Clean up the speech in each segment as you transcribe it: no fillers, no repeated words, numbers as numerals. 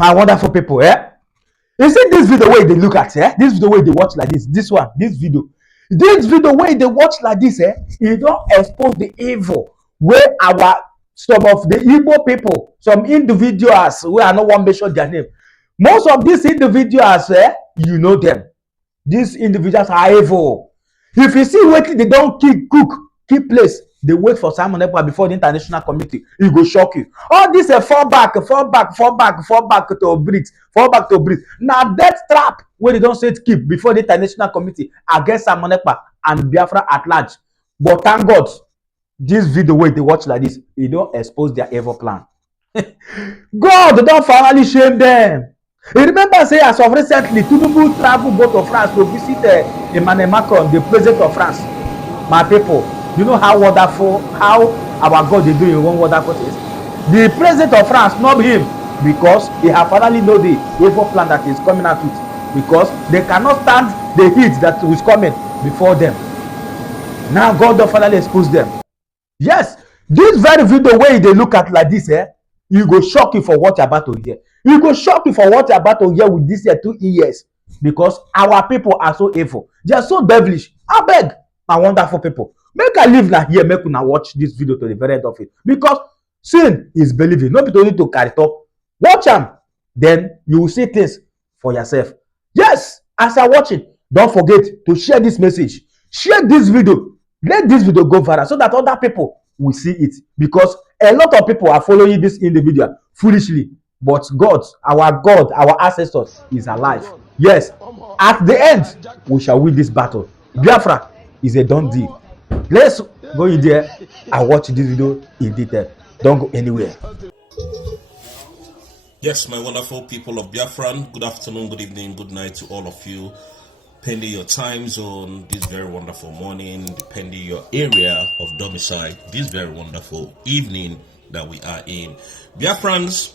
My wonderful people, you see this video where they look at, this video where they watch like this one, this video where they watch like this, e don expose the evil where some of the Igbo people, some individuals wey I no wan mention their name, most of these individuals, you know them. These individuals are evil. If you see wetin they don keep place, they wait for Simon Ekpa before the international committee, e go shock you. All this fall back to breathe, na death trap wey they don set keep before the international committee against Simon Ekpa and Biafra at large. But thank God, this video wey they watch like this, e don expose their evil plan. God don finally shame them. You remember say as of recently, Tinubu travel go to France to visit Emmanuel Macron, the president of France. My people, you know how wonderful, how our God dey do in one wonderful things. The president of France snub him because he have finally know the evil plan that is coming out with, because they cannot stand the heat that is coming before them. Now God don finally expose them. Yes, this very video wey you dey look at like this, you go shock you for what you're about to hear. You go shock you for what you're about to hear with this 2 years, because our people are so evil. They are so devilish. I beg, my wonderful people, make I live like here, make una watch this video to the very end of it, because sin is believing. No be only to carry top. Watch them, then you will see things for yourself. Yes, as I watch it, don't forget to share this message, share this video, let this video go viral so that other people will see it, because a lot of people are following this individual foolishly. But God, our ancestors is alive. Yes, at the end, we shall win this battle. Biafra is a done deal. Let's go in there and watch this video in detail. Don't go anywhere. Yes, my wonderful people of Biafra, good afternoon, good evening, good night to all of you, pending your time zone, this very wonderful morning, depending your area of domicile, this very wonderful evening that we are in. Biafrans,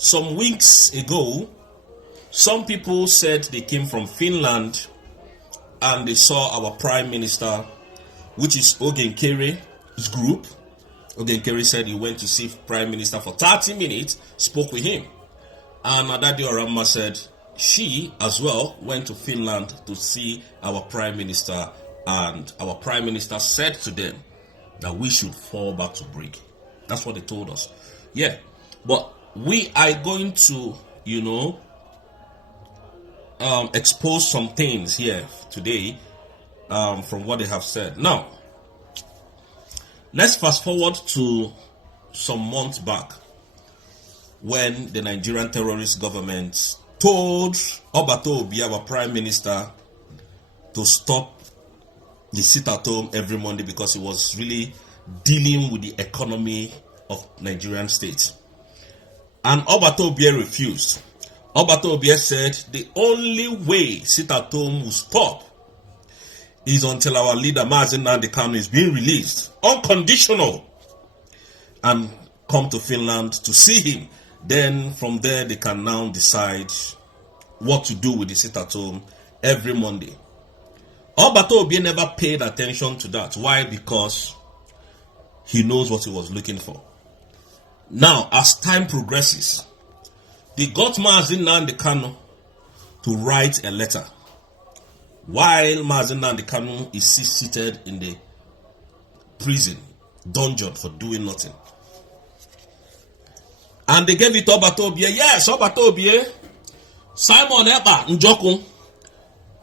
some weeks ago, some people said they came from Finland and they saw our Prime Minister, which is Ogenkere's group. Ogenkere said he went to see Prime Minister for 30 minutes, spoke with him. And Adadi Orama said she as well went to Finland to see our Prime Minister, and our Prime Minister said to them that we should fall back to break. That's what they told us. Yeah, but we are going to, expose some things here today from what they have said. Now, let's fast forward to some months back when the Nigerian terrorist government told Obato Obi, our Prime Minister, to stop the sit-at-home every Monday because he was really dealing with the economy of Nigerian state. And Obato Obi refused. Obato Obi said the only way sit-at-home will stop is until our leader Mazi Nnamdi Kanu is being released, unconditional, and come to Finland to see him. Then from there they can now decide what to do with the sit-at-home every Monday. Obato Obi never paid attention to that. Why? Because he knows what he was looking for. Now, as time progresses, they got Mazi Nnamdi Kanu to write a letter while Mazi Nnamdi Kanu is seated in the prison dungeon for doing nothing. And they gave it to Obato Obi. Yes, Obato Obi, Simon Ekpa Njoku,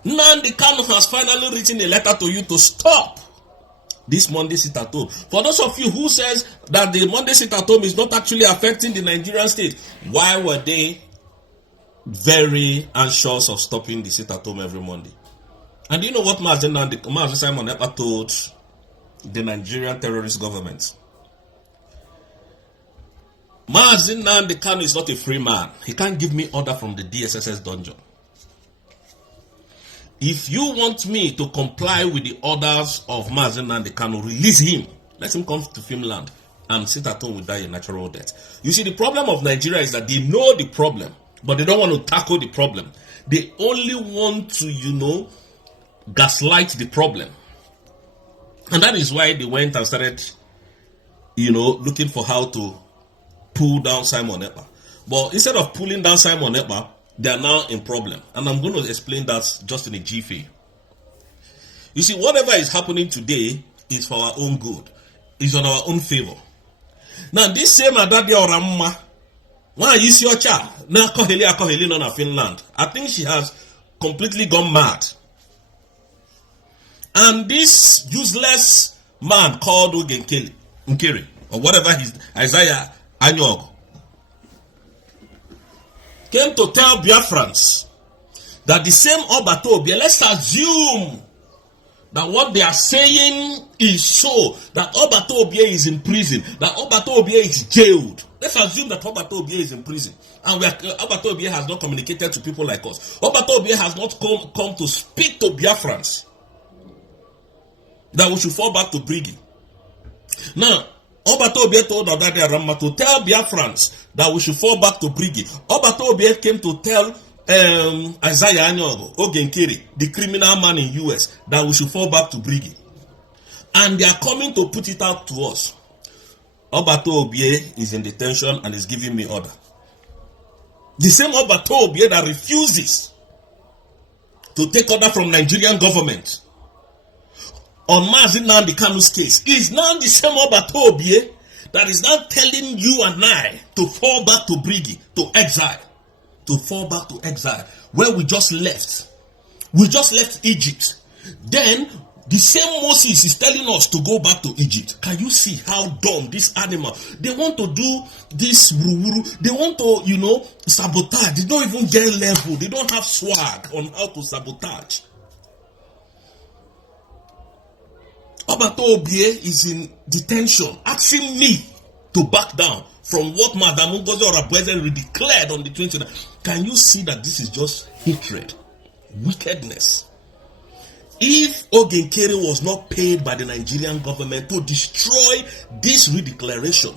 Nnamdi Kanu has finally written a letter to you to stop this Monday sit-at-home. For those of you who says that the Monday sit-at-home is not actually affecting the Nigerian state, why were they very anxious of stopping the sit-at-home every Monday? And you know what Mazi Simon Ekpa told the Nigerian terrorist government? Mazi Nnamdi Kanu is not a free man. He can't give me order from the DSSS dungeon. If you want me to comply with the orders of Mazi Nnamdi Kanu, release him. Let him come to Finland and sit at home without a natural death. You see, the problem of Nigeria is that they know the problem, but they don't want to tackle the problem. They only want to, gaslight the problem. And that is why they went and started, looking for how to pull down Simon Ekpa. But instead of pulling down Simon Ekpa, they are now in problem. And I'm going to explain that just in a jiffy. You see, whatever is happening today is for our own good. It's on our own favor. Now, this same Adadi Oramma, why is your child? Now, Koheli on Finland. I think she has completely gone mad. And this useless man called Nkeri, or whatever his Isaiah Anyog, came to tell Biafrans that the same Obatobie, let's assume that what they are saying is so, that Obatobie is in prison, that Obatobie is jailed. Let's assume that Obatobie is in prison. And Obatobie has not communicated to people like us. Obatobie has not come to speak to Biafrans. That we should fall back to Brigi. Now, Obatobie told Odade Aramma to tell Biafrans that we should fall back to Brigi. Obatobie came to tell Isaiah Anyogo, Ogenkiri, the criminal man in US, that we should fall back to Brigi. And they are coming to put it out to us. Obatobie is in detention and is giving me order. The same Obatobie that refuses to take order from Nigerian government on Mazi Nnamdi Kanu's case is now the same Obatobie that is now telling you and I to fall back to Brigi, to exile. To fall back to exile, where we just left. We just left Egypt. Then the same Moses is telling us to go back to Egypt. Can you see how dumb this animal? They want to do this wuru. They want to, sabotage. They don't even get level. They don't have swag on how to sabotage. Obatobie is in detention, asking me to back down from what Madam Ngozi Orabueze declared on the 29th. Can you see that this is just hatred, wickedness? If Ogenkere was not paid by the Nigerian government to destroy this redeclaration,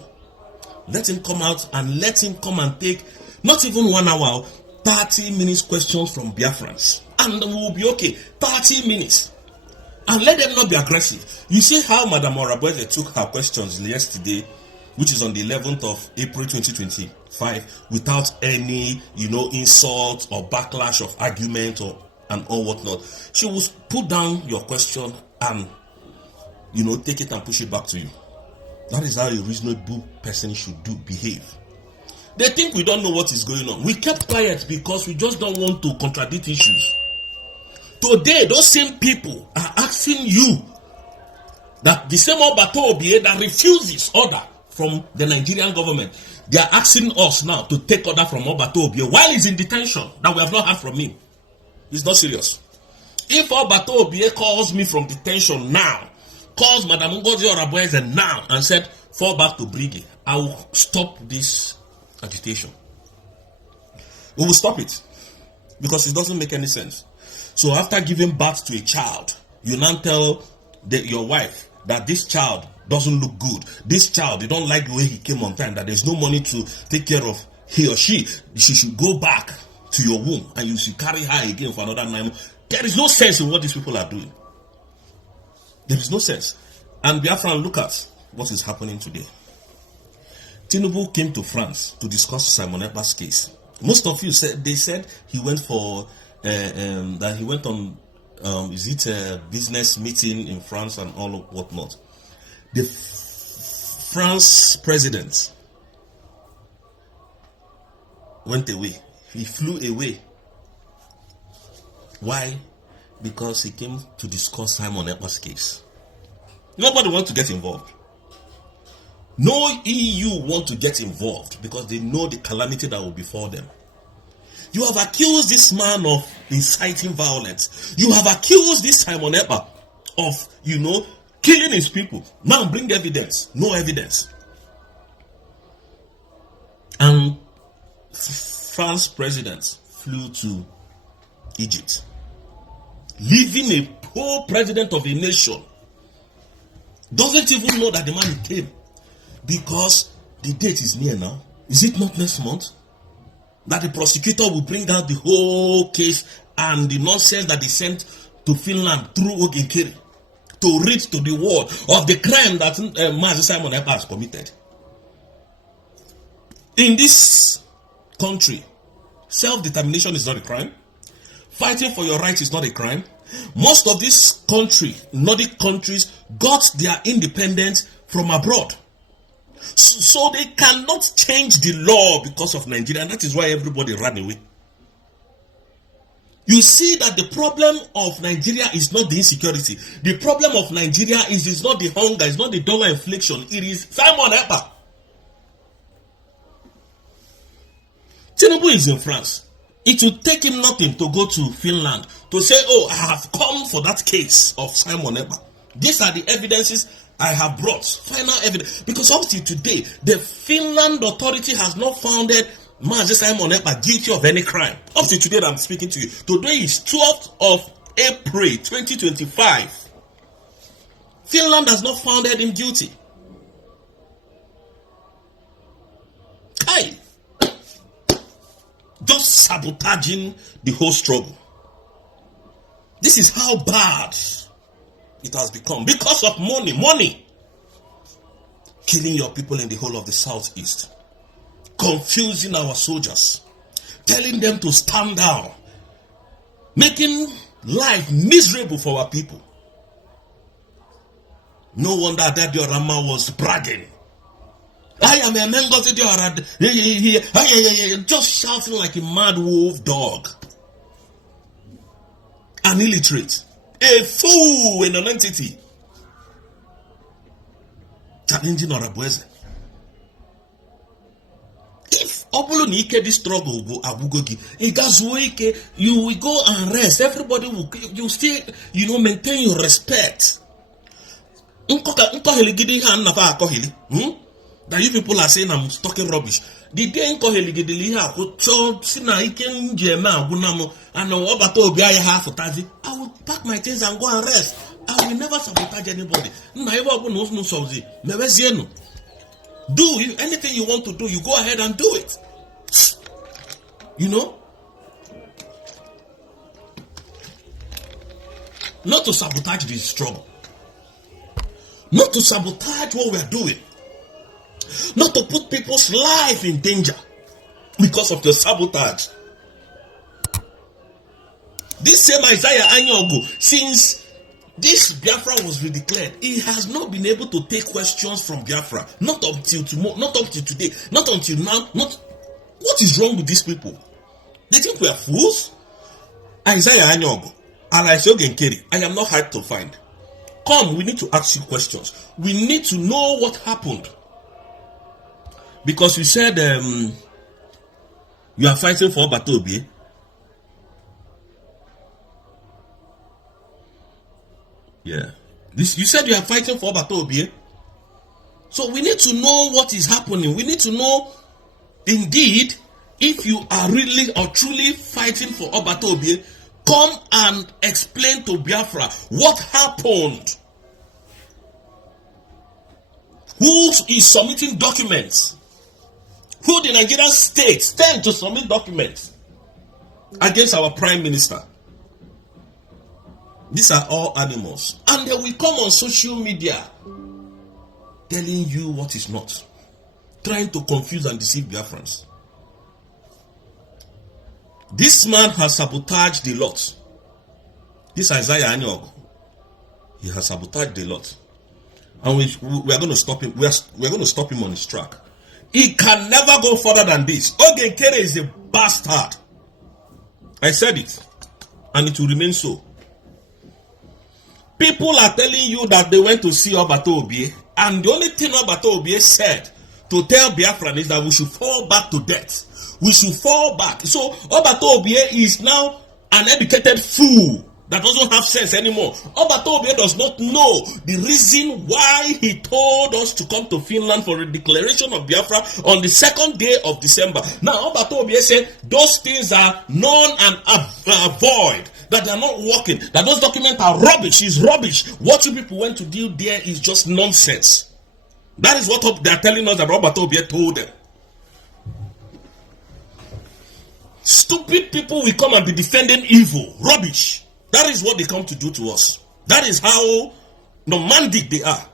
let him come out and let him come and take not even 1 hour, 30 minutes questions from Biafrans. And we will be okay. 30 minutes. And let them not be aggressive. You see how Madam Orabueze took her questions yesterday, which is on the 11th of April 2025, without any, insult or backlash of argument and all whatnot. She will put down your question and, take it and push it back to you. That is how a reasonable person should behave. They think we don't know what is going on. We kept quiet because we just don't want to contradict issues. Today, those same people are asking you that the same Obatobie that refuses order from the Nigerian government, they are asking us now to take order from Obatobie while he's in detention that we have not heard from him. It's not serious. If Obatobie calls me from detention now, calls Madam Ngozi Orabueze now and said, fall back to Brigi, I will stop this agitation. We will stop it because it doesn't make any sense. So after giving birth to a child, you now tell your wife that this child doesn't look good. This child, they don't like the way he came on time, that there's no money to take care of he or she. She should go back to your womb and you should carry her again for another 9 months. There is no sense in what these people are doing. There is no sense. And Biafra, look at what is happening today. Tinubu came to France to discuss Simon Ekpa's case. Most of you said he went for that he went on a business meeting in France and all of whatnot. The France president went away. He flew away. Why? Because he came to discuss Simon Ekpa's case. Nobody wants to get involved. No EU want to get involved because they know the calamity that will befall them. You have accused this man of inciting violence. You have accused this Simon Ekpa of, killing his people. Now bring evidence. No evidence. And France president flew to Egypt, leaving a poor president of a nation. Doesn't even know that the man came. Because the date is near now. Is it not next month? That the prosecutor will bring out the whole case and the nonsense that they sent to Finland through Ogenkere to read to the world of the crime that Mazi Simon Ekpa has committed. In this country, self-determination is not a crime. Fighting for your rights is not a crime. Most of these Nordic countries, got their independence from abroad. So they cannot change the law because of Nigeria, and that is why everybody ran away. You see that the problem of Nigeria is not the insecurity. The problem of Nigeria is not the hunger, it's not the dollar inflation. It is Simon Ekpa. Tinubu is in France. It will take him nothing to go to Finland to say, oh, I have come for that case of Simon Ekpa. These are the evidences I have brought. Final evidence. Because up to today, the Finland authority has not found Mazi Simon Ekpa guilty of any crime. Up to today that I'm speaking to you. Today is 12th of April 2025. Finland has not found him guilty. Hey! Just sabotaging the whole struggle. This is how bad it has become. Because of money. Killing your people in the whole of the southeast. Confusing our soldiers. Telling them to stand down. Making life miserable for our people. No wonder that Diorama was bragging. I am a man, just shouting like a mad wolf dog. An illiterate. A fool in an entity. Challenging Orabueze. If Obulunike this struggle go abugogi, you will go and rest. Everybody will, you still, maintain your respect. That you people are saying I'm talking rubbish. The day in Koheligidili and I will pack my things and go and rest. I will never sabotage anybody. Do anything you want to do, you go ahead and do it. Not to sabotage this struggle. Not to sabotage what we are doing. Not to put people's life in danger because of your sabotage. This same Isaiah Anyogo, since this Biafra was redeclared, he has not been able to take questions from Biafra. Not until tomorrow, not until today, not until now. What is wrong with these people? They think we are fools? Isaiah Anyogo, and I am not hard to find. Come, we need to ask you questions. We need to know what happened. Because you said you are fighting for Batobi. Yeah. You said you are fighting for Batobi. So we need to know what is happening. We need to know, indeed, if you are really or truly fighting for Obatobi, come and explain to Biafra what happened. Who is submitting documents? Who the Nigerian state stand to submit documents against our prime minister? These are all animals. And they will come on social media telling you what is not. Trying to confuse and deceive Biafrans. This man has sabotaged the lot. This Isaiah Anyog, he has sabotaged the lot. And we are going to stop him. We are going to stop him on his track. He can never go further than this. Ogenkere is a bastard. I said it. And it will remain so. People are telling you that they went to see Obato Obie. And the only thing Obato Obie said to tell Biafran is that we should fall back to death. We should fall back. So Obato Obie is now an educated fool that doesn't have sense anymore. Obato Obie does not know the reason why he told us to come to Finland for a declaration of Biafra on the 2nd day of December. Now Obato Obie said those things are null and void, that they are not working, that those documents are rubbish. It's rubbish. What you people went to do there is just nonsense. That is what they are telling us that Obato Obie told them. Stupid people will come and be defending evil. Rubbish. That is what they come to do to us. That is how nomadic they are.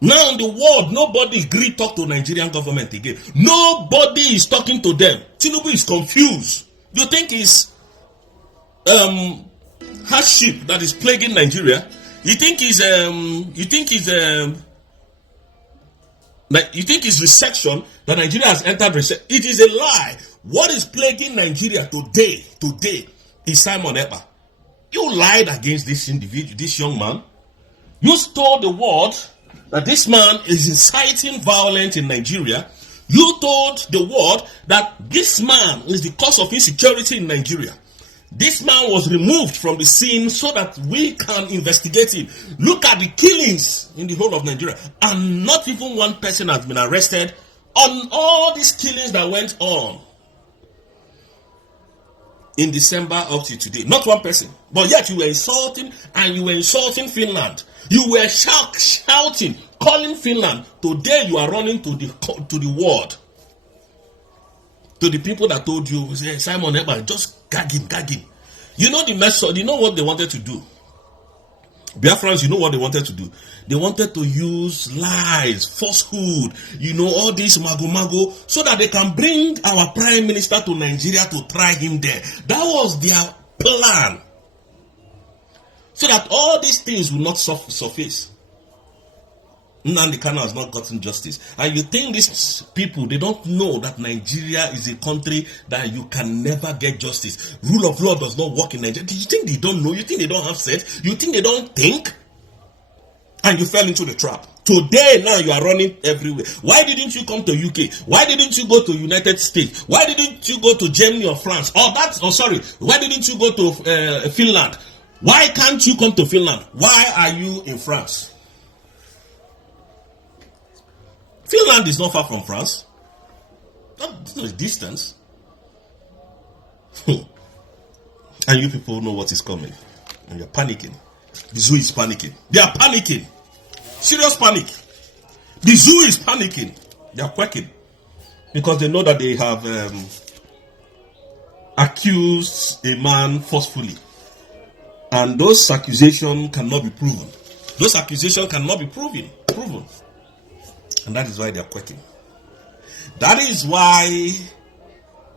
Now in the world, nobody agree talk to Nigerian government again. Nobody is talking to them. Tinubu is confused. You think it's hardship that is plaguing Nigeria? You think it's recession that Nigeria has entered recession? It is a lie. What is plaguing Nigeria today is Simon Ekpa. You lied against this individual, this young man. You told the world that this man is inciting violence in Nigeria. You told the world that this man is the cause of insecurity in Nigeria. This man was removed from the scene so that we can investigate him. Look at the killings in the whole of Nigeria, and not even one person has been arrested on all these killings that went on in December up to today. Not one person. But yet you were insulting, and you were insulting Finland. You were shouting, calling Finland. Today you are running to the world. To the people that told you, say, Simon Ekpa, just gag him. You know the method, you know what they wanted to do? Biafrans, you know what they wanted to do? They wanted to use lies, falsehood, all this mago, so that they can bring our prime minister to Nigeria to try him there. That was their plan. So that all these things will not surface. Nnamdi Kanu has not gotten justice. And you think these people, they don't know that Nigeria is a country that you can never get justice. Rule of law does not work in Nigeria. Do you think they don't know? You think they don't have sense? You think they don't think? And you fell into the trap. Today, now you are running everywhere. Why didn't you come to UK? Why didn't you go to United States? Why didn't you go to Germany or France? Why didn't you go to Finland? Why can't you come to Finland? Why are you in France? Finland is not far from France. That's no distance. And you people know what is coming. And you're panicking. The zoo is panicking. They are panicking. Serious panic. The zoo is panicking. They are quacking. Because they know that they have accused a man forcefully. And those accusations cannot be proven. Those accusations cannot be proven. And that is why they are quacking. That is why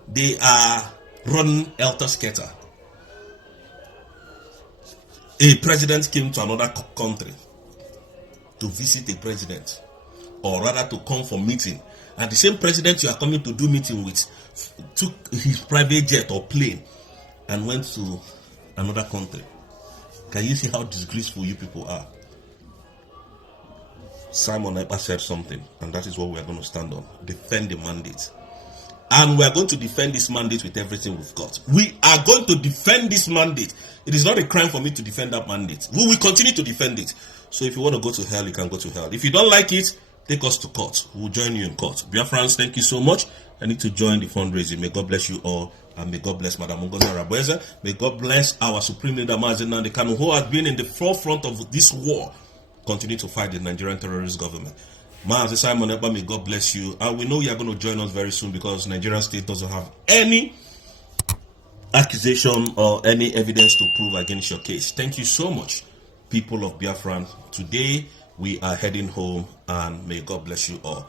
they are running helter-skelter. A president came to another country to visit a president, or rather to come for meeting. And the same president you are coming to do meeting with took his private jet or plane and went to another country. Can you see how disgraceful you people are? Simon Ekpa said something, and that is what we are going to stand on. Defend the mandate. And we are going to defend this mandate with everything we've got. We are going to defend this mandate. It is not a crime for me to defend that mandate. We will continue to defend it. So if you want to go to hell, you can go to hell. If you don't like it, take us to court. We'll join you in court. Biafrans, thank you so much. I need to join the fundraising. May God bless you all. And may God bless Madam Ngozi Arabweze. May God bless our Supreme Leader, Nnamdi Kanu, who has been in the forefront of this war. Continue to fight the Nigerian terrorist government. Mazi Simon Ekpa, may God bless you. And we know you are going to join us very soon, because Nigerian state doesn't have any accusation or any evidence to prove against your case. Thank you so much, people of Biafra. Today we are heading home, and may God bless you all.